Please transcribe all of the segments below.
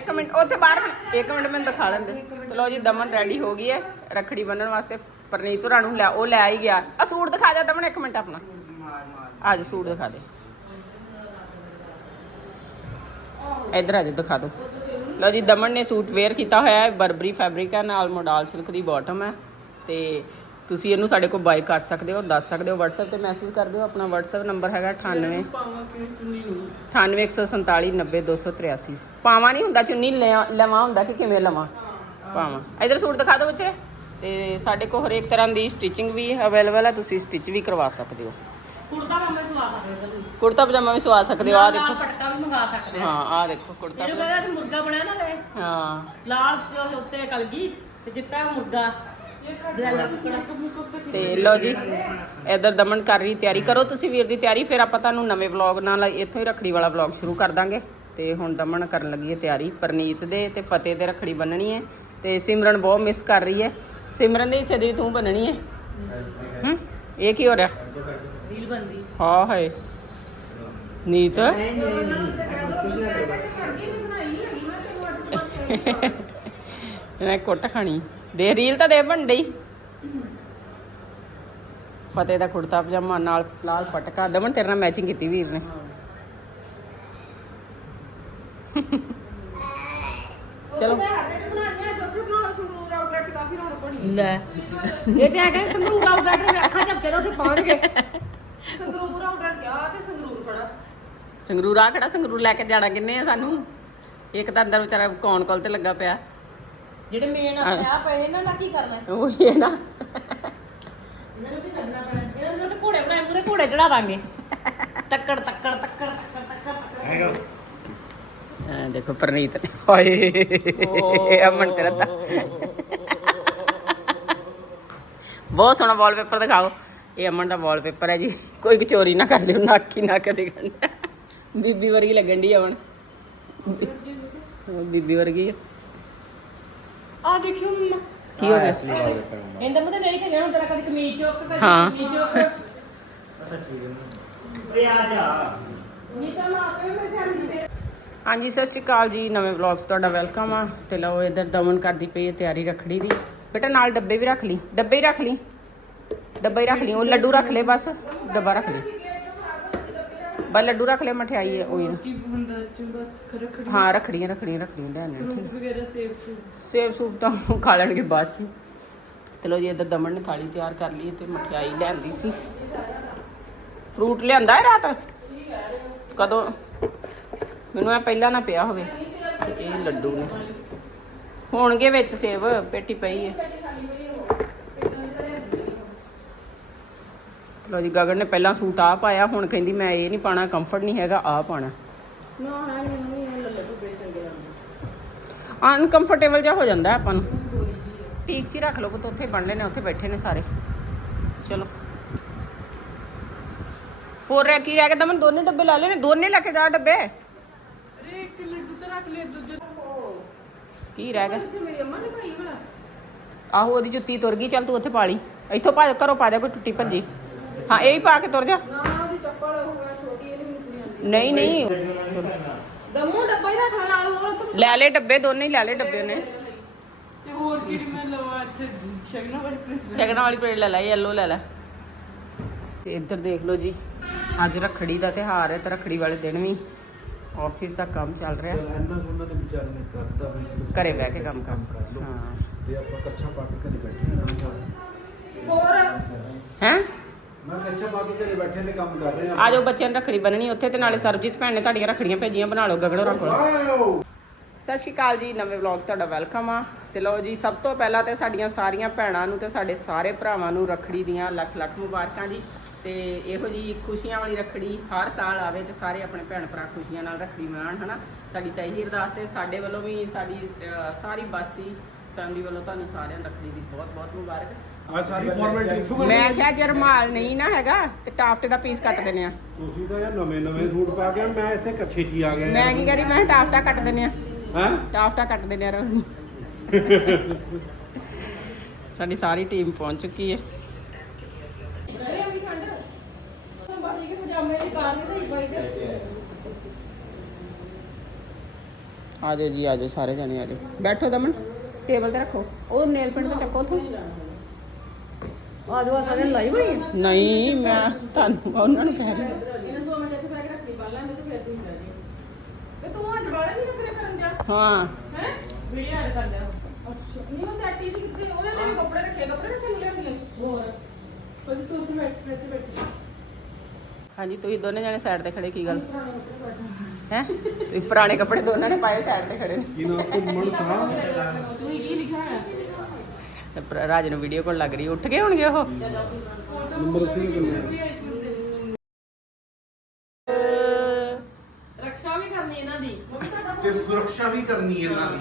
ਇੱਕ ਮਿੰਟ, ਉੱਥੇ ਬਾਹਰ ਇੱਕ ਮਿੰਟ ਮੈਨੂੰ ਦਿਖਾ ਲੈਂਦੇ। ਚਲੋ ਜੀ, ਦਮਨ ਰੈਡੀ ਹੋ ਗਈ ਹੈ। ਰੱਖੜੀ ਬੰਨਣ ਵਾਸਤੇ ਪਰਨੀਤ ਹੋਰਾਂ ਨੂੰ ਲੈ ਉਹ ਲੈ ਹੀ ਗਿਆ। ਆ ਸੂਟ ਦਿਖਾ ਜਾ ਦਮਨ, ਇੱਕ ਮਿੰਟ ਆਪਣਾ। ਆ ਜਾ, ਸੂਟ ਦਿਖਾ ਦੇ। ਇਧਰ ਆ ਜਾ, ਦਿਖਾ ਦੋ। ਲਓ ਜੀ, ਦਮਨ ਨੇ ਸੂਟ ਵੇਅਰ ਕੀਤਾ ਹੋਇਆ ਹੈ। ਬਰਬਰੀ ਫੈਬਰਿਕ ਹੈ, ਨਾਲ ਮੋਡਲ ਸਿਲਕ ਦੀ ਬਾਟਮ ਹੈ। ਤੇ ਤੁਸੀਂ ਇਹਨੂੰ ਸਾਡੇ ਕੋਲ ਬਾਈ ਕਰ ਸਕਦੇ ਹੋ ਦੱਸ ਸਕਦੇ ਹੋ WhatsApp ਤੇ ਮੈਸੇਜ ਕਰ ਦਿਓ ਆਪਣਾ WhatsApp ਨੰਬਰ ਹੈਗਾ 98 9814490283 ਪਾਵਾਂ ਨਹੀਂ ਹੁੰਦਾ ਚੁੰਨੀ ਲਵਾਂ ਹੁੰਦਾ ਕਿ ਕਿਵੇਂ ਲਵਾਂ? ਪਾਵਾਂ। ਇਧਰ ਸੂਟ ਦਿਖਾ ਦਿਓ ਬੱਚੇ। ਤੇ ਸਾਡੇ ਕੋਲ ਹਰੇਕ ਤਰ੍ਹਾਂ ਦੀ ਸਟਿਚਿੰਗ ਵੀ ਅਵੇਲੇਬਲ ਹੈ ਤੁਸੀਂ ਸਟਿਚ ਵੀ ਕਰਵਾ ਸਕਦੇ ਹੋ। ਕੁੜਤਾ ਮੈਂ ਸਵਾ ਸਕਦੇ ਹੋ ਤੁਸੀਂ। ਕੁੜਤਾ ਪਜਾਮਾ ਵੀ ਸਵਾ ਸਕਦੇ ਹੋ। ਆ ਦੇਖੋ। ਪਟਕਾ ਵੀ ਮੰਗਾ ਸਕਦੇ ਹਾਂ ਆ ਦੇਖੋ ਕੁੜਤਾ ਸੀ ਮੁਰਗਾ ਬਣਿਆ ਨਾ ਹਾਂ। ਲਾਲ ਉੱਤੇ ਕਲਗੀ ਤੇ ਚਿੱਟਾ ਮੁਰਗਾ। ਤੇ ਲਓ ਜੀ ਇਧਰ ਦਮਨ ਕਰ ਰਹੀ ਤਿਆਰੀ। ਕਰੋ ਤੁਸੀਂ ਵੀਰ ਦੀ ਤਿਆਰੀ ਫਿਰ ਆਪਾਂ ਤੁਹਾਨੂੰ ਨਵੇਂ ਵਲੌਗ ਨਾਲ ਇੱਥੋਂ ਹੀ ਰੱਖੜੀ ਵਾਲਾ ਵਲੌਗ ਸ਼ੁਰੂ ਕਰ ਦਾਂਗੇ। ਤੇ ਹੁਣ ਦਮਨ ਕਰਨ ਲੱਗੀ ਹੈ ਤਿਆਰੀ ਪਰਨੀਤ ਦੇ ਤੇ ਫਤਿਹ ਦੇ ਰੱਖੜੀ ਬੰਨਣੀ ਹੈ। ਤੇ ਸਿਮਰਨ ਬਹੁਤ ਮਿਸ ਕਰ ਰਹੀ ਹੈ। ਸਿਮਰਨ ਦੇ ਹਿੱਸੇ ਦੀ ਵੀ ਤੂੰ ਬੰਨਣੀ ਹੈ? ਹੂੰ ਇਹ ਕੀ ਹੋ ਰਿਹਾ? ਰੀਲ ਬੰਦੀ ਹਾਂ ਹਾਏ। ਨੀਤ? ਮੈਂ ਕੁੱਟ ਖਾਣੀ। ਦੇ ਰੀਲ ਤਾਂ ਦੇ ਬਣ ਡਈ ਫਤਿਹ ਦਾ ਕੁੜਤਾ ਪਜਾਮਾ ਨਾਲ ਲਾਲ ਪਟਕਾ। ਦਮਨ ਤੇਰੇ ਨਾਲ ਮੈਚਿੰਗ ਕੀਤੀ ਵੀਰ ਨੇ। ਚਲੋ। ਲੈ। ਇਹ ਤੇ ਆ ਕੇ ਸੰਗਰੂਰ ਆਊਟਲੈਟ ਦੇ ਅੱਖਾਂ ਝਪਕੇ ਤਾਂ ਉੱਥੇ ਪਹੁੰਚ ਗਏ। ਸੰਗਰੂਰ ਆ ਕਿਹੜਾ ਸੰਗਰੂਰ ਲੈ ਕੇ ਜਾਣਾ ਕਿੰਨੇ ਆ ਸਾਨੂੰ? ਇੱਕ ਤਾਂ ਅੰਦਰ ਵਿਚਾਰਾ ਕੌਣ ਕੋਲ ਤੇ ਲੱਗਾ ਪਿਆ। ਜਿਹੜੇ ਮੇਨ ਆ ਪਏ ਇਹਨਾਂ ਦਾ ਕੀ ਕਰਨਾ? ਉਹ ਹੈ ਨਾ। ਇਹਨਾਂ ਨੂੰ ਵੀ ਛੱਡਣਾ ਪੈਣਾ। ਇਹਨਾਂ ਨੂੰ ਤਾਂ ਘੋੜੇ ਬਣਾਏ ਪੂਰੇ ਘੋੜੇ ਚੜਾ ਦਾਂਗੇ। ਤੱਕੜ ਤੱਕੜ ਤੱਕੜ ਤੱਕੜ ਤੱਕੜ ਆ ਦੇਖੋ ਪ੍ਰਨੀਤ। ਨੇ ਹਾਏ ਅਮਨ ਤੇਰਾ ਤਾਂ। ਬਹੁਤ ਸੋਹਣਾ ਵਾਲਪੇਪਰ ਦਿਖਾਓ। ਇਹ ਅਮਨ ਦਾ ਵਾਲਪੇਪਰ ਹੈ ਜੀ। ਕੋਈ ਚੋਰੀ ਨਾ ਕਰ ਦਿਓ ਨੱਕ ਹੀ ਨੱਕ ਦੇ ਗੰਢਾ ਬੀਬੀ ਵਰਗੀ ਲੱਗਣ ਦੀ ਅਮਨ। ਬੀਬੀ ਵਰਗੀ? ਹੈ ਆ ਦੇਖਿਓ ਮੰਮਾ ਕੀ ਹੋ ਗਿਆ? ਇਹਦੇ ਮੂੰਹ ਤੇ ਨਹੀਂ ਖੇਡਣਾ ਹੁਣ ਤੇਰਾ ਕਦੀ ਕਮੀਜ਼ ਚੁੱਕ ਕਦੀ ਹਾਂ। ਕਮੀਜ਼ ਚੁੱਕ। ਨਹੀਂ ਤਾਂ ਮੈਂ ਆਪੇ ਮੈਂ ਜਾਂਦੀ ਤੇ ਹਾਂਜੀ ਸਤਿ ਸ਼੍ਰੀ ਅਕਾਲ ਜੀ। ਨਵੇਂ ਵਲੌਗਸ ਤੁਹਾਡਾ ਵੈਲਕਮ ਆ। ਤੇ ਲਓ ਇਧਰ ਦਮਨ ਕਰਦੀ ਪਈ ਹੈ ਤਿਆਰੀ ਰੱਖੜੀ ਦੀ। ਬੇਟਾ ਨਾਲ ਡੱਬੇ ਵੀ ਰੱਖ ਲਈ। ਡੱਬੇ ਹੀ ਰੱਖ ਲਈ। ਡੱਬਾ ਹੀ ਰੱਖ ਲਈ। ਉਹ ਲੱਡੂ ਰੱਖ ਲੈ ਬਸ। ਡੱਬਾ ਰੱਖ ਲਈ ਬਸ ਲੱਡੂ ਰੱਖ ਲੈ ਮਠਿਆਈ ਹੈ ਉਹੀ ਨਾ। ਕੀ ਹੁੰਦਾ ਚ ਬਸ ਖਰਖੜੀ ਹਾਂ ਰੱਖੜੀਆਂ ਰੱਖੜੀਆਂ ਰੱਖੜੀਆਂ ਲੈਣੇ ਫਰੂਟ ਵਗੈਰਾ ਸੇਬ ਸੂਬ। ਸੇਬ ਸੂਪ ਤਾਂ ਖਾ ਲੈਣਗੇ ਬਾਅਦ ਚ। ਚਲੋ ਜੀ ਇਧਰ ਦਮਨ ਨੇ ਥਾਲੀ ਤਿਆਰ ਕਰ ਲਈ ਤੇ ਮਠਿਆਈ ਲਿਆਂਦੀ ਸੀ। ਫਰੂਟ ਲਿਆਂਦਾ ਹੈ ਰਾਤ? ਕਦੋਂ? ਮੈਨੂੰ ਇਹ ਪਹਿਲਾਂ ਨਾ ਪਿਆ ਹੋਵੇ। ਤੇ ਇਹ ਲੱਡੂ ਨੇ। ਹੋਣਗੇ ਵਿੱਚ ਸੇਬ ਪੇਟੀ ਪਈ ਹੈ। ਚਲੋ ਜੀ ਗਗਨ ਨੇ ਪਹਿਲਾਂ ਸੂਟ ਆ ਪਾਇਆ ਹੁਣ ਕਹਿੰਦੀ ਮੈਂ ਇਹ ਨਹੀਂ ਪਾਣਾ ਕੰਫਰਟ ਨਹੀਂ ਹੈਗਾ ਆ ਪਾਣਾ ਨਾ ਹੈ ਮੈਨੂੰ ਇਹ ਲੱਡੂ ਬੜੇ ਚੰਗੇ ਲੱਗਦੇ ਅਨਕੰਫਰਟੇਬਲ ਜਿਹਾ ਹੋ ਜਾਂਦਾ ਆਪਾਂ ਨੂੰ। ਠੀਕ ਚ ਰੱਖ ਲਓ ਪੁੱਤ ਉੱਥੇ ਬਣ ਲੈਣੇ ਉੱਥੇ ਬੈਠੇ ਨੇ ਸਾਰੇ। ਚਲੋ। ਹੋਰ ਰਹਿ ਕੀ ਰਹਿ ਗਿਆ? ਦਮਨ ਦੋਨੇ ਡੱਬੇ ਲਾ ਲੈਣੇ ਦੋਨੇ ਲੈ ਕੇ ਜਾ ਡੱਬੇ। ਅਰੇ ਇੱਕ ਲੱਡੂ ਤਾਂ ਰੱਖ ਲਿਆ ਦੂਜਾ ਕੀ ਰਹਿ ਗਿਆ? ਮੇਰੀ ਅੰਮਾ ਨੇ ਭਾਈ ਵਾਲਾ ਆਹੋ ਉਹਦੀ ਜੁੱਤੀ ਤੁਰ ਗਈ ਚੱਲ ਤੂੰ ਉੱਥੇ ਪਾ ਲਈ। ਇੱਥੋਂ ਪਾ ਘਰੋਂ ਪਾ ਦੇ ਕੋਈ ਟੁੱਟੀ ਭੱਜੀ। ਹਾਂ ਇਹ ਹੀ ਪਾ ਕੇ ਤੁਰ ਜਾ। ਨਾ ਉਹਦੀ ਚੱਪਲ ਹੋਇਆ ਛੋਟੀ ਇਹਦੀ ਨਹੀਂ ਆਉਂਦੀ ਨਹੀਂ। ਨਹੀਂ ਦਮੂ ਡੱਬਾ ਹੀ ਰੱਖ ਲੈ ਨਾਲ ਹੋਰ ਉੱਥੇ। ਲੈ ਲੈ ਡੱਬੇ ਦੋਨੇ ਹੀ ਲੈ ਲੈ ਡੱਬੇ ਨੇ ਤੇ ਹੋਰ ਕਿਹੜੀ ਮੈਂ ਲਵਾ ਇੱਥੇ ਸ਼ਗਨਾ ਵਾਲੀ ਪਲੇਟ ਲੈ ਲੈ ਯੈਲੋ ਲੈ ਲੈ। ਤੇ ਇੱਧਰ ਦੇਖ ਲਓ ਜੀ ਅੱਜ ਰੱਖੜੀ ਦਾ ਤਿਉਹਾਰ ਹੈ ਤੇ ਰੱਖੜੀ ਵਾਲੇ ਦਿਨ ਵੀ ਆਫਿਸ ਦਾ ਕੰਮ ਚੱਲ ਰਿਹਾ। ਇਹਨਾਂ ਉਹਨਾਂ ਨੇ ਵਿਚਾਰੇ ਨੇ ਕਰਤਾ ਵੀ ਤੁਸੀਂ ਘਰੇ ਬਹਿ ਕੇ ਕੰਮ ਕਰ ਸਕਦੇ। ਹਾਂ। ਤੇ ਆਪਾਂ ਕੱਛਾ ਪਾ ਕੇ ਘਰੇ ਬੈਠੇ ਹਾਂ। ਹੋਰ? ਹੈ? ਮੈਂ ਕੱਛਾ ਪਾ ਕੇ ਘਰੇ ਬੈਠੇ ਤੇ ਕੰਮ ਕਰ ਰਹੇ ਹਾਂ ਆ। ਜਾਓ ਬੱਚਿਆਂ ਨੂੰ ਰੱਖੜੀ ਬੰਨਣੀ ਉੱਥੇ ਤੇ ਨਾਲੇ ਸਰਬਜੀਤ ਭੈਣ ਨੇ ਤੁਹਾਡੀਆਂ ਰੱਖੜੀਆਂ ਭੇਜੀਆਂ ਬਣਾ ਲਓ ਗਗੜੋ ਰੱਖ ਲਓ। ਆਓ ਸਤਿ ਸ਼੍ਰੀ ਅਕਾਲ ਜੀ ਨਵੇਂ ਵਲੌਗ ਤੁਹਾਡਾ ਵੈਲਕਮ ਆ। ਤੇ ਲਓ ਜੀ ਸਭ ਤੋਂ ਪਹਿਲਾਂ ਤੇ ਸਾਡੀਆਂ ਸਾਰੀਆਂ ਭੈਣਾਂ ਨੂੰ ਤੇ ਸਾਡੇ ਸਾਰੇ ਭਰਾਵਾਂ ਨੂੰ ਰੱਖੜੀ ਦੀਆਂ ਲੱਖ ਲੱਖ ਮੁਬਾਰਕਾਂ ਜੀ। ਤੇ ਇਹੋ ਜੀ ਖੁਸ਼ੀਆਂ ਵਾਲੀ ਰੱਖੜੀ ਹਰ ਸਾਲ ਆਵੇ ਤੇ ਸਾਰੇ ਆਪਣੇ ਭੈਣ ਭਰਾ ਖੁਸ਼ੀਆਂ ਨਾਲ ਰੱਖੜੀ ਮਨਾਉਣ ਹਨਾ? ਸਾਡੀ ਤਾਂ ਇਹੀ ਅਰਦਾਸ ਤੇ ਸਾਡੇ ਵੱਲੋਂ ਵੀ ਸਾਡੀ ਅਹ, ਸਾਰੀ ਬਾਸੀ ਫੈਮਿਲੀ ਵੱਲੋਂ ਤੁਹਾਨੂੰ ਸਾਰਿਆਂ ਨੂੰ ਰੱਖੜੀ ਦੀ ਬਹੁਤ ਬਹੁਤ ਮੁਬਾਰਕ। ਆ ਸਾਰੀ ਫਾਰਮੈਲਿਟੀ ਇੱਥੋਂ ਮੈਂ ਕਿਹਾ ਜੇ ਰੁਮਾਲ ਨਹੀਂ ਨਾ ਹੈਗਾ ਤੇ ਟਾਫਟੇ ਦਾ ਪੀਸ ਕੱਟ ਦਿੰਨੇ ਆ। ਤੁਸੀਂ ਤਾਂ ਯਾਰ ਨਵੇਂ ਨਵੇਂ ਸੂਟ ਪਾ ਕੇ ਮੈਂ ਇੱਥੇ ਕੱਛੇ 'ਚ ਹੀ ਆ ਗਿਆ ਮੈਂ ਕੀ ਕਰੀ ਮੈਂ ਕਿਹਾ ਟਾਫਟਾ ਕੱਟ ਦਿੰਨੇ ਆ। ਹਾਂ? ਟਾਫਟਾ ਕੱਟ ਦਿੰਨੇ ਆ ਰੋਣੀ ਸਾਡੀ ਸਾਰੀ ਟੀਮ ਪਹੁੰਚ ਚੁੱਕੀ ਹੈ ਬਾਕੀ ਕੇ ਪਜਾਮੇ ਦੀ ਕਾਰ ਨਹੀਂ ਸਹੀ ਪਾਈ ਤੇ ਆ ਜਾਓ ਜੀ ਆ ਜਾਓ ਸਾਰੇ ਜਣੇ ਆ ਜਾਓ। ਬੈਠੋ ਦਮਨ ਟੇਬਲ ਤੇ ਰੱਖੋ। ਉਹ ਨੇਲ ਪੈਂਟ ਤੇ ਚੱਕੋ ਉਥੋਂ। ਆ ਜੋ ਸਾਰੇ ਲਾਈ ਹੋਈ ਹੈ ਨਹੀਂ ਮੈਂ ਤੁਹਾਨੂੰ ਉਹਨਾਂ ਨੂੰ ਕਹਿ ਰਹੀ ਹਾਂ। ਇਹਨਾਂ ਦੋ ਮਿੰਟ ਇੱਥੇ ਬੈ ਕੇ ਰੱਖੀ ਬਾਲ ਲੈਂਦੇ ਤੇ ਫਿਰ ਤੁਸੀਂ ਜਾ ਜਿਓ ਤੇ ਤੂੰ ਅੱਜ ਵਾਲੇ ਨਹੀਂ ਕਰੇ ਕਰਨ ਜਾ। ਹਾਂ। ਹੈ? ਵੀਡੀਓ ਐਡ ਕਰ ਲਿਆ। ਅੱਛਾ ਨਹੀਂ ਉਹ ਸੈਟੀ ਸੀ ਕਿੱਥੇ ਉਹਦੇ ਲਈ ਵੀ ਕੱਪੜੇ ਰੱਖੇ ਕੱਪੜੇ ਰੱਖੇ ਨੂੰ ਲਿਆਂਦੀ ਹੋਰ? ਪਰ ਤੂੰ ਉੱਥੇ ਬੈਠ ਬੈਠ ਬੈਠ। ਹਾਂਜੀ ਤੁਸੀਂ ਦੋਨੇ ਜਣੇ ਸਾਈਡ ਤੇ ਖੜੇ ਕੀ ਗੱਲ? ਹੈ? ਤੁਸੀਂ ਪੁਰਾਣੇ ਕੱਪੜੇ ਦੋਨਾਂ ਨੇ ਪਾਏ ਸਾਈਡ ਤੇ ਖੜੇ ਨੇ। ਕੀ ਨਾ ਘੁੰਮਣ ਸਾਹ ਤੂੰ ਕੀ ਲਿਖਿਆ ਹੈ ਤੇ ਭਰਾ- ਰਾਜ ਨੂੰ ਵੀਡੀਓ ਕੋਲ ਲੱਗ ਰਹੀ ਉੱਠ ਗਏ ਹੋਣਗੇ ਉਹ? ਨੰਬਰ ਸੀ ਕਿੰਨੇ ਰੱਖਿਆ ਵੀ ਕਰਨੀ ਇਹਨਾਂ ਦੀ। ਤੇ ਸੁਰੱਖਿਆ ਵੀ ਕਰਨੀ ਹੈ ਇਹਨਾਂ ਦੀ।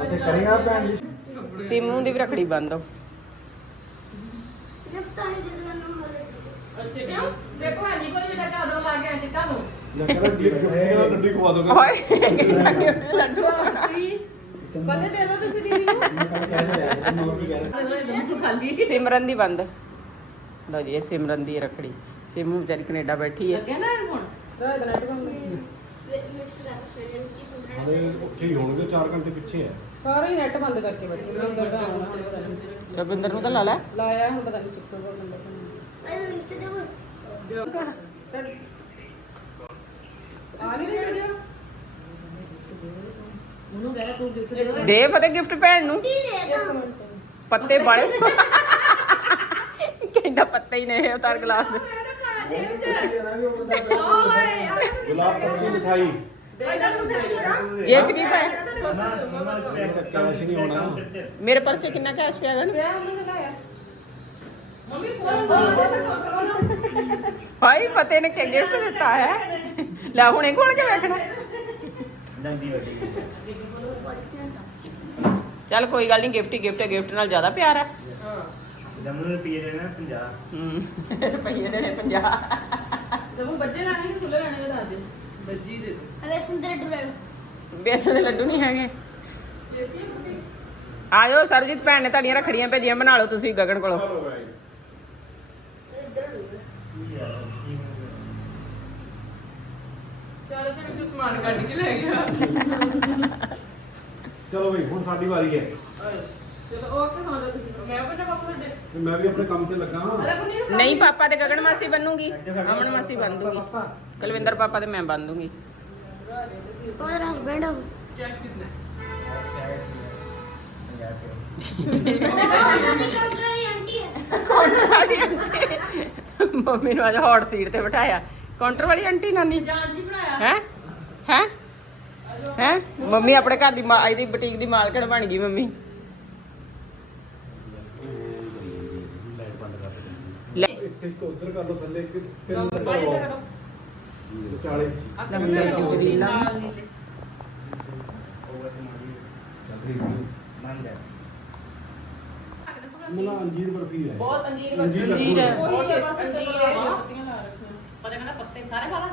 ਤੇ ਕਰੇਗਾ ਭੈਣ ਜੀ? ਸਿਮੂ ਦੀ ਵੀ ਰੱਖੜੀ ਬੰਦ ਹੋ। ਅੱਛਾ ਕਿਉਂ? ਦੇਖੋ ਹਾਂਜੀ ਕੋਈ ਜਿਹੜਾ ਚਾਦਰ ਲਾ ਕੇ ਆਇਆ ਚਿੱਟਾ ਨੂੰ ਲੈ ਕਰ ਲੱਡੂ ਲੱਡੂ ਖਵਾ ਦੋਗੇ ਓਏ ਕਿੰਨਾ ਗਿਫਟ ਲੱਡੂ ਬੰਦੇ ਦੇ ਦਿਓ ਤੁਸੀਂ ਦੀਦੀ ਨੂੰ ਖਾਲੀ ਸਿਮਰਨ ਦੀ ਬੰਦ। ਲਓ ਜੀ ਇਹ ਸਿਮਰਨ ਦੀ ਰੱਖੜੀ। ਸਿਮੂ ਵਿਚਾਰੀ ਕੈਨੇਡਾ ਬੈਠੀ ਹੈ ਲੱਗਿਆ ਨਾ ਹੁਣ ਉੱਥੇ ਹੀ ਹੋਣਗੇ 4 ਘੰਟੇ ਪਿੱਛੇ ਹੈ ਸਾਰੇ ਹੀ ਨੈਟ ਬੰਦ ਕਰਕੇ ਬੈਠੇ। ਮੈਂ ਅੰਦਰ ਦਾ ਆਉਣਾ ਤੇ ਪਤਾ ਨਹੀਂ। ਰਵਿੰਦਰ ਨੂੰ ਤਾਂ ਲਾ ਲੈ। ਲਾਇਆ ਹੁਣ ਪਤਾ ਨਹੀਂ ਚਿੱਟਾ ਕੋਲ। ਨੰਬਰ ਆ ਨਹੀਂ ਰਹੀ ਵੀਡੀਓ ਉਹਨੂੰ ਕਹਿ ਤੂੰ ਗਿਫਟ ਦੇ ਦੇ। ਫਤੇ ਗਿਫਟ ਭੈਣ ਨੂੰ? ਪੱਤੇ ਬਾਲੇ ਕਹਿੰਦਾ ਪੱਤੇ ਹੀ ਨੇ ਇਹ ਉਤਾਰ ਗਲਾਸ ਦੇ। ਗੁਲਾਬ ਦੀ ਮਿਠਾਈ। ਜੇਬ ਚ ਕੀ ਪਾਇਆ? ਕੈਸ਼ ਨਹੀਂ ਹੋਣਾ ਮੇਰੇ ਪਰਸੇ ਕਿੰਨਾ ਕੈਸ਼ ਪਿਆ ਗਨ ਮੰਮੀ ਫੋਨ ਬੋਲ ਭਾਈ ਪਤੇ ਨੇ ਕਿ ਗਿਫਟ ਦਿੱਤਾ ਹੈ? ਲੈ ਹੁਣੇ ਖੋਲ ਕੇ ਵੇਖਣਾ ਚੱਲ ਕੋਈ ਗੱਲ ਨਹੀਂ ਗਿਫਟ ਹੀ ਗਿਫਟ ਹੈ ਗਿਫਟ ਨਾਲ ਜ਼ਿਆਦਾ ਪਿਆਰ ਹੈ ਜਮਨ ਰੁਪਏ ਦੇਣਾ 50 ਹੂੰ ਰੁਪਈਏ ਦੇਣੇ 50 ਜਮੂ ਬੱਜੇ ਲਾਣੇ ਕਿ ਖੁੱਲੇ ਲਾਣੇ ਦਾ ਦੱਸ ਦੇ। ਬੱਜੀ ਦੇ ਬੇਸਨ ਦੇ ਲੱਡੂ ਨਹੀਂ ਹੈਗੇ। ਆ ਜਾਓ ਸਰਜੀਤ ਭੈਣ ਨੇ ਤੁਹਾਡੀਆਂ ਰੱਖੜੀਆਂ ਭੇਜੀਆਂ ਬਣਾ ਲਓ ਤੁਸੀਂ ਗਗਨ ਕੋਲੋਂ। ਚਲੋ ਚੱਲ ਤੇ ਵਿੱਚ ਸਮਾਨ ਕੱਢ ਕੇ ਲੈ ਗਿਆ। ਚਲੋ ਬਈ ਹੁਣ ਸਾਡੀ ਵਾਰੀ ਹੈ। ਚਲੋ ਓਕੇ ਸੌਂ ਜਾ ਤੁਸੀਂ? ਮੈਂ ਬਣਾ ਪਾਪਾ ਤੁਹਾਡੇ। ਤੇ ਮੈਂ ਵੀ ਆਪਣੇ ਕੰਮ ਤੇ ਲੱਗਾ ਹਾਂ। ਅਰੇ ਨਹੀਂ ਪਾਪਾ ਤੇ ਗਗਨ ਮਾਸੀ ਬੰਨੂਗੀ। ਅਮਨ ਮਾਸੀ ਬੰਨ ਦੂਗੀ ਕੁਲਵਿੰਦਰ ਪਾਪਾ ਤੇ ਮੈਂ ਬੰਨ ਦੂੰਗੀ ਚੈੱਕ ਕਿਤਨਾ? ਕਾਊਂਟਰ ਵਾਲੀ ਆਂਟੀ ਮੰਮੀ ਨੂੰ ਅੱਜ ਹੌਟ ਸੀਟ ਤੇ ਬਿਠਾਇਆ। ਕਾਊਂਟਰ ਵਾਲੀ ਆਂਟੀ ਨਾਨੀ? ਜਾਨ ਜੀ ਬਣਾਇਆ? ਹੈ? ਹੈ? ਹੈ? ਮੰਮੀ ਆਪਣੇ ਘਰ ਦੀ ਮਾ- ਇਹਦੀ ਬੁਟੀਕ ਦੀ ਮਾਲਕਣ ਬਣ ਗਈ ਮੰਮੀ। ਲੈ। ਇੱਥੇ ਇੱਕ ਉਧਰ ਕਰ ਲਓ ਥੱਲੇ ਇੱਕ ਤਿੰਨ ਨੰਬਰ ਬਾਈ ਲਵਾਓ ਕਰੋ। ਵਿਚਾਲੇ ਆ। ਨਾਲ ਨੀਲੇ। ਮੰਨ ਅੰਜੀਰ ਬਰਫੀ ਹੈ। ਬਹੁਤ ਅੰਜੀਰ ਅੰਜੀਰ ਅੰਜੀਰ ਹੈ। ਬਹੁਤ ਅੰਜੀਰ ਹੈ। ਰੱਖੀਆਂ ਪਤਾ ਕਹਿੰਦਾ ਪੱਤੇ ਸਾਰੇ ਖਾ ਲਾ।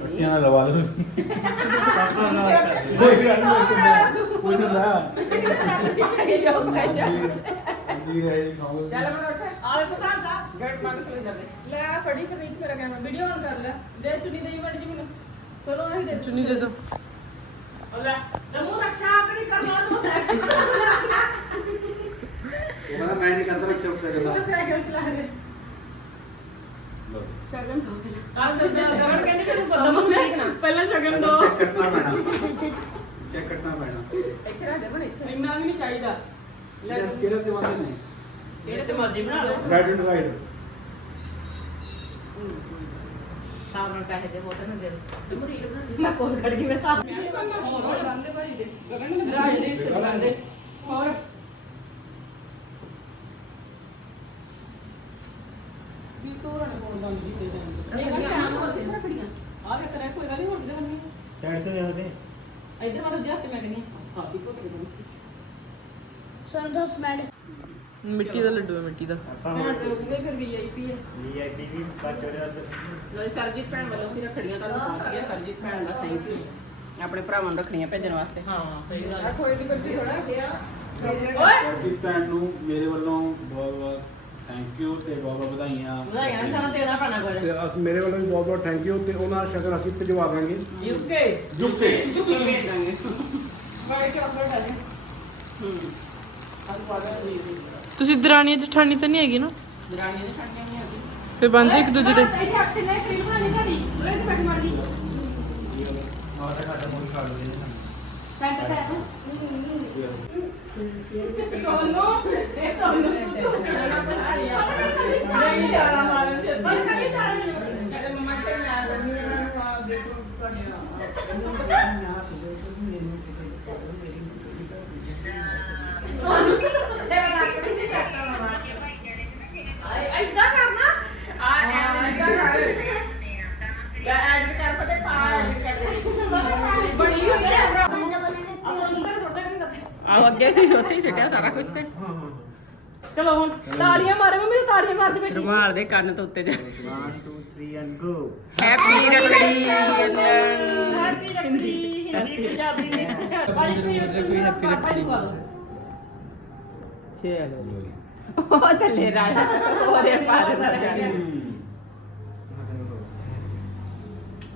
ਪੱਟੀਆਂ ਨਾਲ ਲਵਾ ਲਓ ਤੁਸੀਂ। ਪਾਪਾ ਨਾਲ ਕੋਈ ਗੱਲ ਨਹੀਂ ਕੋਈ ਨਾ। ਲੈ ਅੰਜੀਰ ਹੈ ਜੀ ਖਾਓ ਚੱਲ ਮੈਂ ਉੱਠ। ਆ ਵੇਖੋ ਘਰ ਦਾ ਗੇਟ ਬੰਦ ਕਰ ਜਾਂਦੇ। ਲੈ ਫੜੀ ਨਹੀਂ ਮੇਰਾ ਕੈਮਰਾ ਵੀਡੀਓ ਆਨ ਕਰ ਲੈ। ਦੇ ਚੁੰਨੀ ਦੇਈ ਵੜ ਜੀ ਮੈਨੂੰ। ਚਲੋ ਅਸੀਂ ਦੇ ਚੁੰਨੀ ਦੇ ਦੋ ਲੈ ਜਮੂ ਰਕਸ਼ਾ ਕਰੀ ਕਰਨਾ ਤੂੰ ਸਾਈਕਲ ਉਹ ਕਹਿੰਦਾ ਮੈਂ ਨਹੀਂ ਕਰਦਾ ਰੱਖਿਆ ਉਸ ਜਗ੍ਹਾ ਸਾਈਕਲ ਚਲਾ ਰਹੇ। ਸ਼ਗਨ ਦੋ ਕੱਲ ਦੇ ਗਵਰ ਕਹਿੰਦੇ ਕਿ ਤੂੰ ਬੰਦਾ ਮੰਗਣਾ ਪਹਿਲਾਂ ਸ਼ਗਨ ਦੋ। ਚੈੱਕ ਕਰਨਾ ਪੈਣਾ। ਚੈੱਕ ਕਰਨਾ ਪੈਣਾ। ਇੱਥੇ ਰੱਖ ਦੇ ਬਣ ਇੱਥੇ। ਇੰਨਾ ਵੀ ਨਹੀਂ ਚਾਹੀਦਾ। ਲੈ ਕਿਹੜੇ ਤੇ ਵਾਦੇ ਨੇ? ਕਿਹੜੇ ਤੇ ਮਰਜ਼ੀ ਬਣਾ ਲਓ। ਰਾਈਟ ਐਂਡ ਰਾਈਟ ਸਾਬ ਨਾਲ ਪੈਸੇ ਦੇ ਬੋਤਲ ਨੂੰ। ਦੇ ਦੇ ਮੈਂ ਕੋਲ ਖੜ ਗਈ ਮੈਂ ਸਾਬ ਹੋਰ ਬੰਦੇ ਭਾਈ ਦੇ ਗਗਨ ਨੇ ਰਾਜ ਦੇ ਹਿੱਸੇ ਬੰਦੇ ਹੋਰ। ਵੀ ਤੋਰਨ ਕੋਲ ਬੰਦੀ ਤੇ ਜਾਂਦੇ ਨਹੀਂ ਨਹੀਂ ਆਮ ਹੋਤੇ ਰੱਖੜੀਆਂ। ਆ ਵੇ ਕਰੇ ਕੋਈ ਗੱਲ ਨਹੀਂ ਕਿਤੇ ਬੰਨੀ ਟੈਂਟ ਤੇ ਜਾ ਦੇ। ਇੱਧਰ ਵਾਲਾ ਜਿਹਾ ਤੇ ਮੈਂ ਕਹਿੰਦੀ ਹਾਂ। ਸੀ ਕੋਟ ਕੇ ਬੰਨੀ ਮਿੱਟੀ ਦਾ ਲੱਡੂ ਹੈ ਮਿੱਟੀ ਦਾ। ਆਪਾਂ ਦੇ ਰੁਕਦੇ ਫਿਰ ਵੀਆਈਪੀ ਹੈ ਵੀਆਈਪੀ ਵੀ ਬਾਚੋ ਰਿਆ ਲੋ ਸਰਜੀਤ ਭੈਣ ਵੱਲੋਂ ਅਸੀਂ ਰੱਖੜੀਆਂ ਤੁਹਾਨੂੰ ਪਹੁੰਚ ਗਏ ਸਰਜੀਤ ਭੈਣ ਦਾ ਥੈਂਕ ਯੂ ਆਪਣੇ ਭਰਾਵਾਂ ਨੂੰ ਰੱਖੜੀਆਂ ਭੇਜਣ ਵਾਸਤੇ। ਹਾਂ ਸਹੀ ਗੱਲ ਆ ਕੋਈ ਦੀ ਬੱਤੀ ਥੋੜਾ ਗਿਆ ਓਏ ਸਰਜੀਤ ਭੈਣ ਨੂੰ ਮੇਰੇ ਵੱਲੋਂ ਬਹੁਤ ਬਹੁਤ ਥੈਂਕ ਯੂ ਤੇ ਬਹੁਤ ਬਹੁਤ ਵਧਾਈਆਂ। ਵਧਾਈਆਂ ਸਾਨੂੰ ਦੇਣਾ ਪੈਣਾ ਕੁਝ। ਤੇ ਅਸ ਮੇਰੇ ਵੱਲੋਂ ਵੀ ਬਹੁਤ ਬਹੁਤ ਥੈਂਕ ਯੂ ਤੇ ਉਹਨਾਂ ਦਾ ਸ਼ਕਰ ਅਸੀਂ ਭਿਜਵਾ ਦਾਂਗੇ। ਯੂਕੇ ਯੂਕੇ ਯੂਕੇ ਭੇਜਾਂਗੇ। ਮੈਂ ਕਿ ਅਪਲੋਡ ਕਰ ਦੇ ਹੂੰ। ਅੱਜ ਪਾਦਾ ਨਹੀਂ ਤੁਸੀਂ ਦਰਾਣੀ ਜਠਾਣੀ ਤਾਂ ਨਹੀਂ ਹੈਗੀ ਨਾ? ਦਰਾਣੀ ਨੇ ਛੱਡਿਆ ਨਹੀਂ ਅਸੀਂ ਫਿਰ ਬੰਦੇ ਇੱਕ ਦੂਜੇ ਦੇ। ਇਹ ਹੱਥ ਨੇ ਕਰੀਮ ਬਣਾਣੀ ਸਾਡੀ ਉਹਦੇ ਤੇ ਬੈਠ ਮਾਰ ਗਈ ਮਾਂ ਦਾ ਖਾਤਾ ਮੋੜੀ ਖਾ ਲਵੇ ਸੈਂਟਰ ਤੇ ਮਮਾ ਤੇ ਮੈਂ ਬੰਨੀ ਇਹਨਾਂ ਨੂੰ ਆ ਦੇਖੋ ਐਦਾਂ ਕਰਨਾ ਆ ਐਂਡ ਕਰ ਯਾ ਐਂਡ ਕਰ ਪਤੇ ਪਾ ਬੜੀ ਹੋਈ ਹੈ ਆਹ ਅੱਗੇ ਸੀ ਉੱਥੇ ਸਿੱਟਿਆ ਸਾਰਾ ਕੁਝ ਤੇ। ਚਲੋ ਹੁਣ ਤਾੜੀਆਂ ਮਾਰੋ ਮੰਮੀ ਤਾੜੀਆਂ ਮਾਰਦੇ ਬੈਠੀ। ਰੁਮਾਲ ਦੇ ਕੰਨ ਤੋਂ ਉੱਤੇ ਜਾ। 1 2 3 and go happy Rakhri happy Rakhri Hindi Punjabi mix ਭਾਜੀ ਤੁਸੀਂ ਕੋਈ ਹੈਪੀ ਰੱਖੜੀ। ਚਲੋ ਉਹ ਥੱਲੇ ਰਾਜਾ ਉਹਦੇ ਪਾਦ ਨਾ ਜਾਣੇ।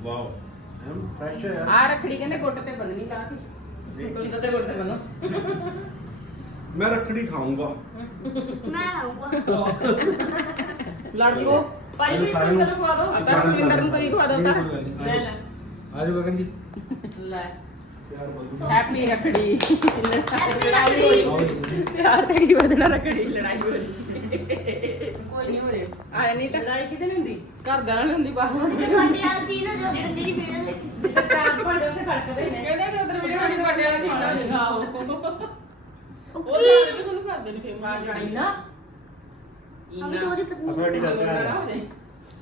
ਵਾਓ। ਐਮ ਫਰੈਸ਼ ਹੈ ਆ ਰੱਖੜੀ ਕਹਿੰਦੇ ਗੁੱਟ ਤੇ ਬੰਨਣੀ ਲਾ ਕੇ। ਕੋਈ ਤੇ ਗੁੱਟ ਤੇ ਬੰਨੋ। ਮੈਂ ਰੱਖੜੀ ਖਾਊਂਗਾ। ਲੜ ਲੋ ਭਾਜੀ ਤੁਸੀਂ ਸਾਰਿਆਂ ਨੂੰ- ਤੁਹਾਨੂੰ ਖਵਾ ਦਿਓ। ਅਗਰ ਕੁਲਿੰਦਰ ਨੂੰ ਕੋਈ ਖਵਾ ਦੋ ਤਾਂ। ਲੈ ਲੈ। ਆ ਜਾਓ ਗਗਨ ਜੀ। ਲੈ। ਪਿਆਰ ਬੋਲੋ ਹੈਪੀ ਰੱਖੜੀ। ਪਿਆਰ ਤੇ ਕੀ ਵਧਣਾ ਰੱਖੜੀ ਲੜਾਈ ਹੋ ਜੀ ਕੋਈ ਨਹੀਂ ਹੋ ਰਿਹਾ ਆ ਨਹੀਂ ਤਾਂ। ਲੜਾਈ ਕਿਤੇ ਨਹੀਂ ਹੁੰਦੀ? ਘਰ ਦਾ ਨਾਲ ਹੁੰਦੀ ਬਾਹਰ ਭਾਂਡੇ ਉੱਤੇ ਖੜਕਦੇ ਨੇ। ਕਹਿੰਦੇ ਵੀ ਉਧਰ ਵੀਡੀਓ ਨਹੀਂ ਵੱਡੇ ਵਾਲਾ ਆਓ ਉਹ ਜਾਣ ਕੇ ਤੁਹਾਨੂੰ ਕਰਦੇ ਨੇ ਫੇਰ ਮਾਰ ਜਾਣੀ ਨਾ ਅਫਰਟੀ ਕਰਦਾ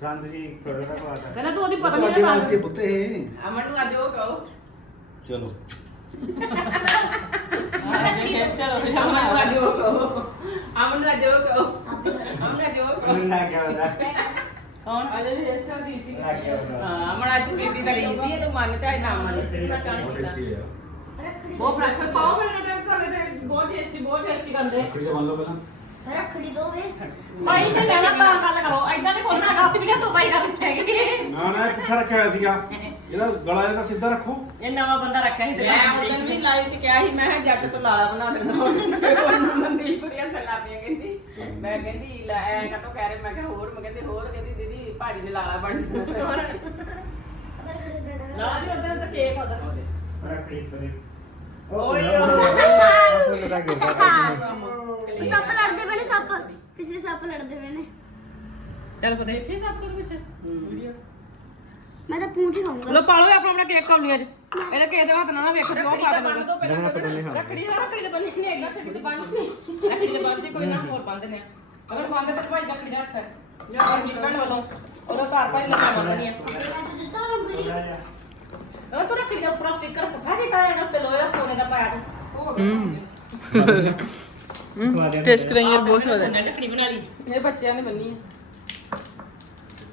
ਸੰਤ ਜੀ ਥੋੜਾ ਜਿਹਾ ਬਾਤ ਕਹਿੰਦਾ ਤੂੰ ਉਹਦੀ ਪਤਾ ਤੁਹਾਡੇ ਨਹੀਂ ਵਾਸਤੇ ਲੱਗਦਾ ਪੁੱਤੇ ਅਮਨ ਨੂੰ ਅੱਜ ਉਹ ਕਹੋ। ਚਲੋ। ਅਮਨ ਨੂੰ ਅੱਜ ਉਹ ਕਹੋ। ਅਮਨ ਨੂੰ ਅੱਜ ਉਹ ਕਹੋ। ਅਮਨ ਨੂੰ ਅੱਜ ਉਹ ਕਹੋ। ਨਾ ਕਿਆ ਹੁੰਦਾ ਕੌਣ? ਅੱਜ ਹੇਅਰ ਸਟਾਈਲ ਦੀ ਸੀ ਨਾ ਕਿਆ ਹੁੰਦਾ ਹਾਂ ਅਮਨ ਅੱਜ ਬੀਬੀ ਦਾ ਰਹੀ ਸੀ ਇਹ ਤੂੰ ਮੰਨ ਚਾਹੇ ਨਾ ਮੰਨ ਬਹੁਤ ਟੇਸਟੀ ਹੈ ਬਹੁਤ ਫਰੈਸ਼ ਪਾਓ ਫਿਰ ਟਾਈਮ ਕਰ ਲੈ ਬਹੁਤ ਟੇਸਟੀ ਬਹੁਤ ਟੇਸਟੀ ਕਰਦੇ ਰੱਖੜੀ ਦਾ ਮੰਨ ਲਓ ਪਹਿਲਾਂ। ਰੱਖੜੀ ਦੋ ਵੇ। ਭਾਈ ਨੇ ਕਹਿਣਾ ਤਾਂ ਗੱਲ ਕਰੋ ਐਦਾਂ ਤੇ ਕੋਈ ਨਾ ਗੱਲ ਵੀ ਤੋਂ ਬਾਈ ਗੱਲ ਹੈਗੀ ਨਾ ਨਾ ਇਹ ਪੁੱਠਾ ਰੱਖਿਆ ਹੋਇਆ ਸੀਗਾ? ਇਹਦਾ ਗਲਾ ਇਹਦਾ ਸਿੱਧਾ ਰੱਖੋ। ਇਹ ਨਵਾਂ ਬੰਦਾ ਰੱਖਿਆ ਸੀ ਮੈਂ ਉਦੋਂ ਵੀ ਲਾਈਵ ਚ ਕਿਹਾ ਸੀ ਮੈਂ ਕਿਹਾ ਜੱਟ ਤੋਂ ਲਾਲਾ ਬਣਾ ਦੇਣਾ ਉਹਨੂੰ ਮਨਦੀਪ ਪੁਰੀਆ ਸਲਾ ਪਿਆ ਕਹਿੰਦੀ ਮੈਂ ਕਹਿੰਦੀ ਲੈ ਐ ਕਦੋਂ ਕਹਿ ਰਹੇ ਮੈਂ ਕਿਹਾ ਹੋਰ ਮੈਂ ਕਹਿੰਦੀ ਹੋਰ ਕਹਿੰਦੀ ਦੀਦੀ ਭਾਜੀ ਨੇ ਲਾਲਾ ਬਣ ਜਾਣਾ। ਨਾ ਜੀ ਉਧਰ ਤਾਂ ਕੇਕ ਆਦਾ ਰੱਖੜੀ ਤੋਰੇ ਓਏ ਸੱਪ ਲੜਦੇ ਪਏ ਨੇ ਸੱਪ। ਪਿਛਲੇ ਸੱਪ ਲੜਦੇ ਪਏ ਨੇ। ਚੱਲ ਪਤਾ ਦੇਖੀ ਸਭ ਤੋਂ ਪਿੱਛੇ ਵੀਡੀਓ। ਮੈਂ ਤਾਂ ਪੂੰਛ ਹੀ ਖਾਊਂਗਾ। ਲੋ ਪਾਲੋ ਆਪਣਾ ਆਪਣਾ ਕੇਕ ਕੌਲੀਆਂ 'ਚ ਇਹਦਾ ਕਿਸੇ ਦੇ ਹੱਥ ਨਾਲ ਨਾ ਵੇਖੋ ਪਾ ਬੰਨ ਦੇ ਰੱਖੜੀ ਦਾ ਰੱਖੜੀ ਦੇ ਬੰਦੇ ਨਹੀਂ ਹੈਗਾ। ਰੱਖੜੀ ਦੇ ਬੰਦ ਰੱਖੜੀ ਦੇ ਬੰਦ ਕੋਈ ਨਾ ਹੋਰ ਬੰਦ ਨੇ। ਅਗਰ ਬੰਦ ਤੇ ਭਾਈ ਰੱਖੜੀ ਦਾ ਹੱਥ। ਹੈ ਜਾਂ ਮੇਰੀ ਭੈਣ ਵੱਲੋਂ। ਉਹਦਾ ਘਰ ਭਾਈ ਲੱਗਾ ਬੰਦ ਨਹੀਂ ਦਿੱਤਾ ਰੰਗੜੀ ਥੋੜਾ ਜਿਹਾ ਉਹ ਤੂੰ ਰੱਖੜੀ ਦਾ ਉੱਪਰ ਸਟicker ਪੁੱਠਾ ਕੀਤਾ ਹੈ ਨਾ ਤੇ ਦਾ ਸੋਨੇ ਦਾ ਪਾਇਆ ਤੂੰ। ਹੋ ਗਿਆ। ਟੇਸਟ ਕਰਾਈ ਯਾਰ ਬਹੁਤ ਸਵਾਦ ਹੈ ਉਹਨੇ ਰੱਖੜੀ ਬਣਾ ਲਈ। ਮੇਰੇ ਬੱਚਿਆਂ ਨੇ ਬੰਨੀ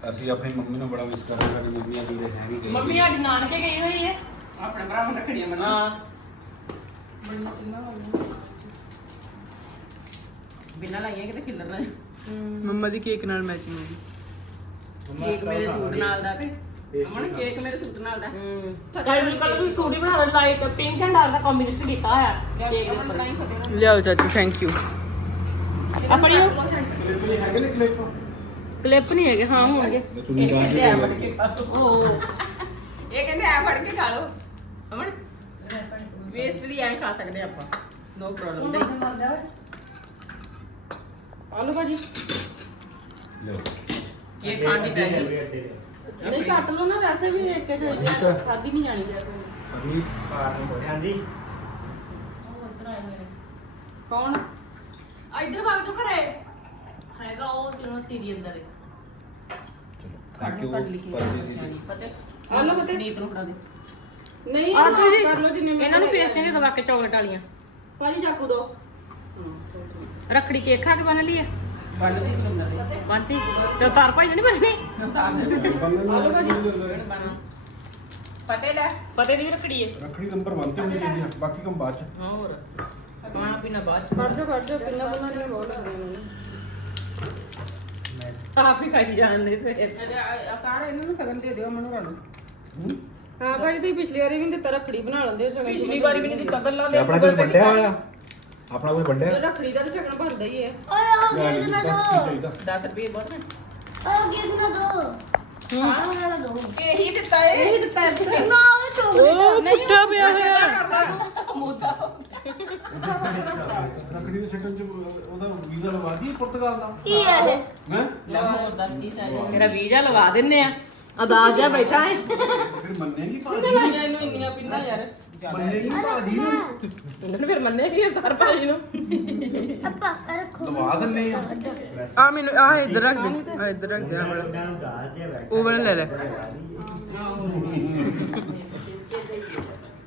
ਅਸੀਂ ਆਪਣੀ ਮੰਮੀ ਨੂੰ ਬੜਾ ਮਿਸ ਕਰ ਰਹੇ ਸਾਡੀ ਮੰਮੀ ਆ ਜਿਹੜੇ ਹੈ ਨਹੀਂ ਗਈ ਮੰਮੀ ਸਾਡੀ ਨਾਨਕੇ ਗਈ ਹੋਈ ਹੈ। ਆਪਣੇ ਭਰਾ ਨੂੰ ਰੱਖੜੀਆਂ ਬੰਨੀ ਹਾਂ। ਬਿਨਾਂ ਲਾਈਆਂ ਕਿਤੇ ਖਿੱਲਰ ਨਾ ਮੰਮਾ ਦੀ ਕੇਕ ਨਾਲ ਮੈਚਿੰਗ ਹੋਈ ਕੇਕ ਮੇਰੇ ਸੂਟ ਨਾਲ ਦਾ ਤੇ ਅਮਨ ਕੇਕ ਮੇਰੇ ਸੂਟ ਨਾਲ ਦਾ। ਸਕਾਈ ਬਲੂ ਕਲਰ ਦੀ ਸੂਟ ਹੀ ਬਣਾ ਦੇ ਲਾਈਟ ਪਿੰਕ ਐਂਡ ਡਾਰਕ ਦਾ ਕੰਬੀਨੇਸ਼ਨ ਕੀਤਾ ਹੋਇਆ। ਕੇਕ ਫਤਿਹ ਨਾਲ। ਲਿਆਓ ਚਾਚੀ ਥੈਂਕ ਯੂ ਆਪਣੀ ਕਲਿੱਪ ਨੇ ਨਹੀਂ ਹੈਗੇ ਹਾਂ ਹੋਣਗੇ ਚੁੰਨੀ ਖਾ ਲਓ। ਇਹ ਕਹਿੰਦੇ ਆ ਫੜ ਕੇ ਖਾ ਲਓ। ਅਮਨ ਵੇਸਟ ਵੀ ਐਂ ਖਾ ਸਕਦੇ ਆਪਾਂ। ਨੋ ਪ੍ਰੋਬਲਮ ਆਲੂ ਭਾਜੀ। ਲਿਓ ਕੇਕ ਖਾਣ ਦੀ ਪੈ ਗਈ। ਨਹੀਂ ਕੱਟ ਲਓ ਨਾ ਵੈਸੇ ਵੀ ਇੱਕ ਇੱਕ। ਖਾਦੀ ਨਹੀਂ ਜਾਣੀ ਅਭੀ ਹਾਂਜੀ। ਕੌਣ? ਇੱਧਰ ਭਾਗ ਜੋ ਘਰੇ। ਹੈਗਾ ਉਹ ਜਿਹਨੂੰ ਸੀਰੀ ਅੰਦਰ ਹੈ। ਥੈਂਕ ਯੂ ਪਰਚੇਜ਼ ਫਤਿਹ ਆਲੂ ਫਤਿਹ। ਨੀਤ ਨੂੰ ਫੜਾ ਦੇ। ਨਹੀਂ ਆ ਤੂੰ ਜੀ ਕਰ ਲਓ ਜਿੰਨੇ ਇਹਨਾਂ ਨੂੰ ਪੇਸਟਾਂ ਦੇ ਦਵਾ ਕੇ ਚਾਕਲੇਟ ਵਾਲੀਆਂ। ਪਾਲੀ ਚਾਕੂ ਦੋ। ਰੱਖੜੀ ਕੇਕ ਖਾ ਕੇ ਬਣ ਲਈ ਹੈ ਸੁੰਦਰ ਦੇ ਬੰਤੀ ਤੇ ਤਾਰ ਭਾਈ ਨਹੀਂ ਬਣਨੀ ਆਲੂ ਭਾਜੀ ਫਤਿਹ ਲੈ। ਪਤੇ ਦੀ ਵੀ ਰੱਖੜੀ ਹੈ। ਰੱਖੜੀ ਨੰਬਰ 1 ਤੇ ਹੋਣੀ ਚਾਹੀਦੀ ਆ ਬਾਕੀ ਕੰਮ ਬਾਅਦ ਚ। ਹੋਰ ਖਾਣਾ ਪੀਣਾ ਬਾਅਦ ਚ। ਕੱਢ ਦਿਓ ਕੱਢ ਦਿਓ ਕਿੰਨਾ ਬਣਾ ਲਿਆ ਬਹੁਤ ਲੱਗਦੇ ਮੈਨੂੰ। ਆਪ ਹੀ ਖਾਈ ਜਾਂਦੇ ਸਵੇਰ। ਕਾਰ ਇਹਨਾਂ ਨੂੰ ਸਗਨ ਦੇ ਦਿਓ ਮਨੂਰਾਂ ਨੂੰ। ਹਾਂ? ਭਾਜੀ ਤੁਸੀਂ ਪਿਛਲੀ ਵਾਰੀ ਵੀ ਨੀ ਦਿੱਤਾ ਰੱਖੜੀ ਬਣਾ ਲੈਂਦੇ ਹੋ ਪਿਛਲੀ ਵਾਰੀ ਵੀ ਨਹੀਂ ਦਿੱਤਾ ਗੱਲਾਂ ਦੇ ਆਪਣਾ ਕੋਈ ਵੱਡਿਆ ਹੋਇਆ? ਆਪਣਾ ਕੋਈ ਵੱਡਿਆ? ਰੱਖੜੀ ਦਾ ਤਾਂ ਸ਼ਗਨ ਬਣਦਾ ਹੀ ਹੈ। ਓਏ ਆ ਗੇਟ ਨਾ ਦੋ। 10 ਰੁਪਏ ਬਹੁਤ ਨੇ ਆ ਗੇਟ ਨਾ ਦੋ। ਸਾਰਾ ਵਾਲਾ ਦੋ। ਇਹੀ ਦਿੱਤਾ ਏ ਇਹ ਦਿੱਤਾ ਹੈ ਤੁਸੀਂ ਨਾ ਉਹ ਨਹੀਂ ਪੁੱਟਿਆ ਪਿਆ ਹੋਇਆ। ਰੱਖੜੀ ਦੇ ਛੱਡਣ ਚ ਉਹਦਾ ਵੀਜ਼ਾ ਲਵਾ ਦੀ ਪੁਰਤਗਾਲ ਦਾ। ਕੀ ਹੈ ਇਹ ਹੈ? ਲੈ ਹੋਰ ਦੱਸ ਕੀ ਚਾਹੀਦਾ। ਮੇਰਾ ਵੀਜ਼ਾ ਲਵਾ ਦਿੰਨੇ ਆ। ਅਦਾਸ ਜਾ ਬੈਠਾ ਹੈ। ਫਿਰ ਮੰਨੇਗੀ ਭਾਜੀ? ਇਹਨੂੰ ਇੰਨੀਆਂ ਪਿੰਡਾਂ ਯਾਰ? ਮੰਨੇਗੀ ਭਾਜੀ ਨੂੰ? ਇਹਨਾਂ ਨੇ ਫਿਰ ਮੰਨੇ ਕੀ ਅਵਤਾਰ ਭਾਜੀ ਨੂੰ। ਅੱਪਾ ਆਹ ਰੱਖੋ। ਲਵਾ ਦਿੰਨੇ ਆ। ਆ ਮੈਨੂੰ ਆ ਇੱਧਰ ਰੱਖ ਦੇ ਆ ਇੱਧਰ ਰੱਖ ਦੇ ਉਹਨਾਂ ਨੂੰ ਦਾਜ ਜਿਹਾ ਬੈਠਾ ਉਹ ਵਾਲਾ ਲੈ ਲੈ।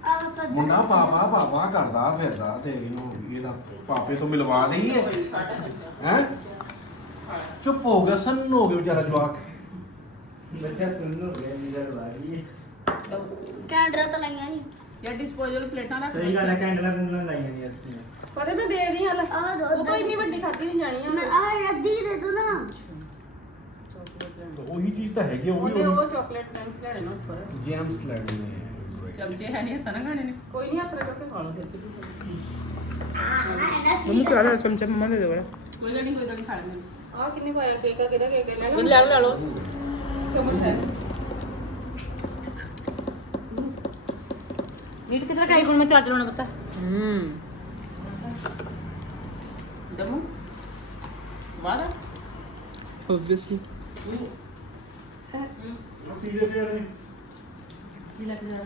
ਆ ਪਾ ਮੁੰਡਾ ਪਾਪਾ ਪਾਪਾ ਕਰਦਾ ਫਿਰਦਾ ਤੇ ਇਹਨੂੰ ਇਹਦਾ ਪਾਪੇ ਤੋਂ ਮਿਲਵਾ ਲਈਏ ਹੈ? ਚੁੱਪ ਹੋ ਗਿਆ ਸੰਨ ਹੋ ਗਿਆ ਵਿਚਾਰਾ ਜਵਾਕ। ਬੱਚਾ ਸੁਣ ਲੋ ਗਿਆ ਵੀਜ਼ਾ ਲਵਾ ਰਹੀ ਹੈ ਕੈਂਡਰਾ ਤਾਂ ਲਾਈਆਂ ਨਹੀਂ ਜਾਂ ਡਿਸਪੋਜ਼ਲ ਪਲੇਟਾਂ ਰੱਖ ਸਹੀ ਗੱਲ ਹੈ ਕੈਂਡਲਾਂ ਕੁੰਡਲਾਂ ਲਾਈਆਂ ਨਹੀਂ ਅਸੀਂ ਪਤਾ ਮੈਂ ਦੇ ਰਹੀ ਹਾਂ ਲੈ। ਆ ਦੋ ਉਹ ਤਾਂ ਇੰਨੀ ਵੱਡੀ ਖਾਦੀ ਨਹੀਂ ਜਾਣੀ ਆ। ਮੈਂ ਆ ਰੱਦੀ ਦੇ ਦੋ ਨਾ। ਉਹੀ ਚੀਜ਼ ਤਾਂ ਹੈਗੀ ਆ, ਉਹੀ ਉਹਨੇ ਉਹੀ। ਉਹ ਚਾਕਲੇਟ ਟੈਂਕਸ ਲੈਣੇ ਨਾ ਉੱਪਰ। ਜੈਮਸ ਲੈਣੇ ਨੇ। ਚਮਚੇ ਹੈ ਨਹੀਂ ਹੱਥਾਂ ਨਾਲ ਖਾਣੇ ਨੇ। ਕੋਈ ਨਹੀਂ ਹੱਥ ਰੱਖ ਕੇ ਖਾ ਲਓ। ਫਿਰ ਮੰਮੀ ਕਿਹਾ ਲੈ ਚਮਚਾ ਮੰਮਾ ਦੇ ਦੇ ਬੜਾ ਕੋਈ ਗੱਲ ਨਹੀਂ ਕੋਈ ਗੱਲ ਨਹੀਂ ਖਾ ਲੈਣੇ ਆ ਕਿੰਨੇ ਪਾਇਆ ਕੇਕ ਆ ਕਿਹਦਾ ਕੇਕ ਹੈ ਲੈ ਲੈ ਲਓ ਲੈ ਲਓ। ਚਮਚ ਹੈ। ਨੀਟ ਕਿਤਨਾ ਕਾਈ ਕੋਲ ਮੈਂ ਚਾਰ ਚਲਾਉਣਾ ਪਤਾ। ਹੂੰ। ਦਮੂ? ਸਵਾਦ ਆ ਆਬਵੀਅਸਲੀ ਤੇ ਕੀ ਲੱਗ ਰਿਹਾ?